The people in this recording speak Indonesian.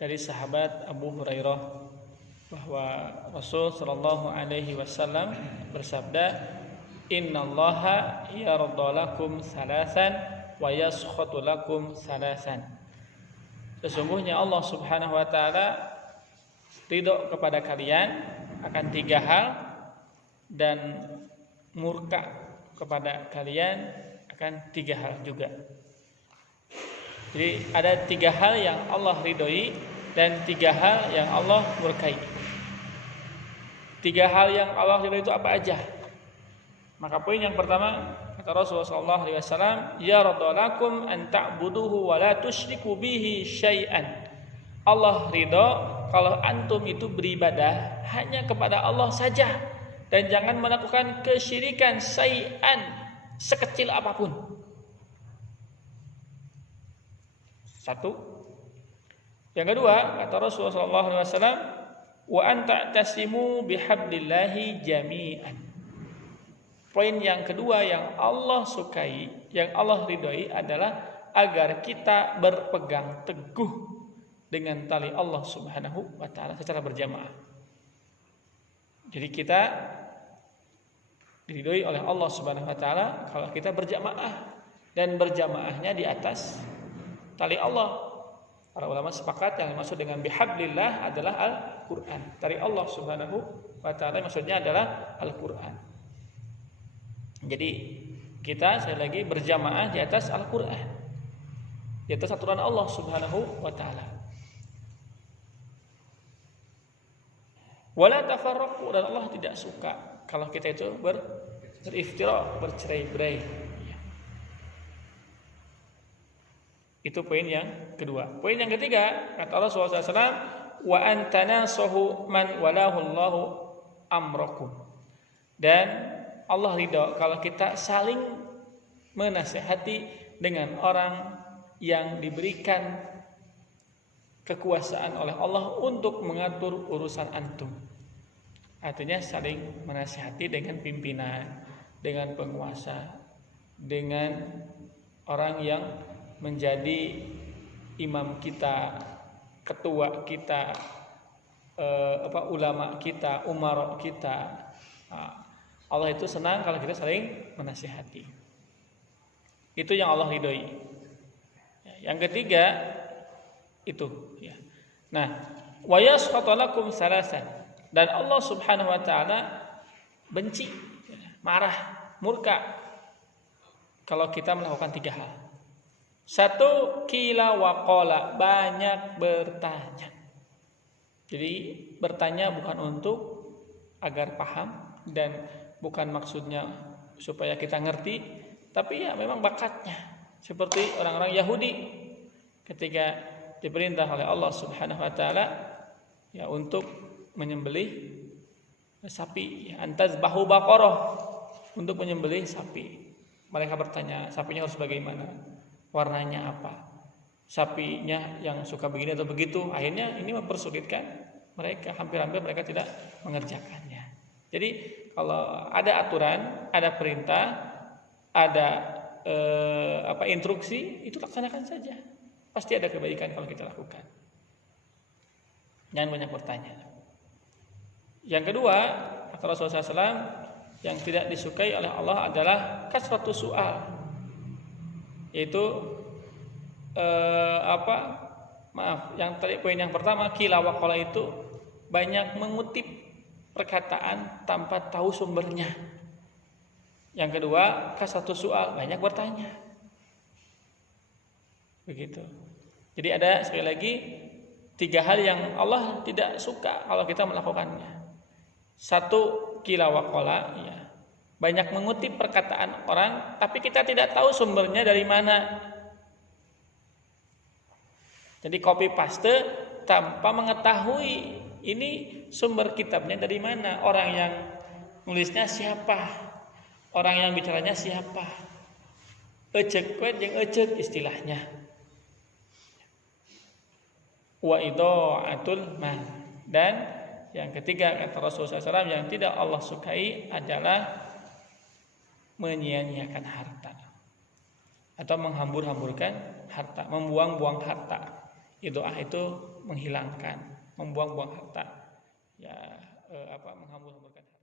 dari sahabat Abu Hurairah bahwa Rasul sallallahu alaihi wasallam bersabda, "Innallaha yardalakum salasan wa yaskhatu lakum salasan." Sesungguhnya Allah Subhanahu wa taala ridho kepada kalian akan 3 hal dan murka kepada kalian akan 3 hal juga. Jadi ada 3 hal yang Allah ridhoi dan 3 hal yang Allah murkai. 3 hal yang Allah ridhoi itu apa aja? Maka poin yang pertama kata Rasulullah sallallahu alaihi wasallam, "Yardalakum an ta'buduhu wa la tusyriku bihi syai'an." Allah ridho kalau antum itu beribadah hanya kepada Allah saja dan jangan melakukan kesyirikan syai'an, sekecil apapun. 1. Yang kedua, kata Rasulullah sallallahu alaihi wasallam, "Wa anta tasimu bihablillahi jami'an." Poin yang kedua yang Allah sukai, yang Allah ridhoi adalah agar kita berpegang teguh dengan tali Allah Subhanahu wa taala secara berjamaah. Jadi kita diridhoi oleh Allah Subhanahu wa taala kalau kita berjamaah, dan berjamaahnya di atas tali Allah. Para ulama sepakat yang dimaksud dengan bihablillah adalah Al-Qur'an. Tali Allah Subhanahu wa taala maksudnya adalah Al-Qur'an. Jadi kita sekali lagi berjamaah di atas Al-Qur'an, di atas aturan Allah Subhanahu wa taala. Wala tafarraqu, dan Allah tidak suka kalau kita itu beriftira, bercerai-berai. Itu poin yang kedua. Poin yang ketiga kata Rasulullah SAW, wa antanasahu man walahullahu amrakum. Dan Allah ridha kalau kita saling menasihati dengan orang yang diberikan kekuasaan oleh Allah untuk mengatur urusan antum. Artinya saling menasihati dengan pimpinan, dengan penguasa, dengan orang yang menjadi imam kita, ketua kita, ulama kita, umara kita. Allah itu senang kalau kita saling menasihati. Itu yang Allah ridhoi. Yang ketiga itu ya. Nah, wa yaskhatu lakum salasan, dan Allah Subhanahu wa taala benci, marah, murka kalau kita melakukan 3 hal. 1, qila wa qala, banyak bertanya. Jadi bertanya bukan untuk agar paham dan bukan maksudnya supaya kita ngerti, tapi ya memang bakatnya. Seperti orang-orang Yahudi ketika diperintah oleh Allah Subhanahu wa taala ya untuk menyembelih sapi, antazbahu baqarah, untuk menyembelih sapi. Mereka bertanya, sapinya harus bagaimana? Warnanya apa? Sapinya yang suka begini atau begitu? Akhirnya ini mempersulitkan mereka, hampir-hampir mereka tidak mengerjakannya. Jadi kalau ada aturan, ada perintah, ada instruksi, itu laksanakan saja. Pasti ada kebaikan kalau kita lakukan. Jangan banyak bertanya. Yang kedua, kata Rasulullah SAW, yang tidak disukai oleh Allah adalah kasratu su'al, yaitu yang tadi poin yang pertama qila wa qala, itu banyak mengutip perkataan tanpa tahu sumbernya. Yang kedua, kasratu su'al, banyak bertanya. Begitu. Jadi ada sekali lagi 3 hal yang Allah tidak suka kalau kita melakukannya. 1, qila wa qala, ya. Banyak mengutip perkataan orang tapi kita tidak tahu sumbernya dari mana. Jadi copy paste tanpa mengetahui ini sumber kitabnya dari mana, orang yang nulisnya siapa, orang yang bicaranya siapa. Ejek kuet yang ejek istilahnya. Wa idha'atul mal, dan yang ketiga kata Rasulullah SAW yang tidak Allah sukai adalah menyia-nyiakan harta atau menghambur-hamburkan harta, membuang-buang harta. Itu menghilangkan, membuang-buang harta, ya menghambur-hamburkan harta.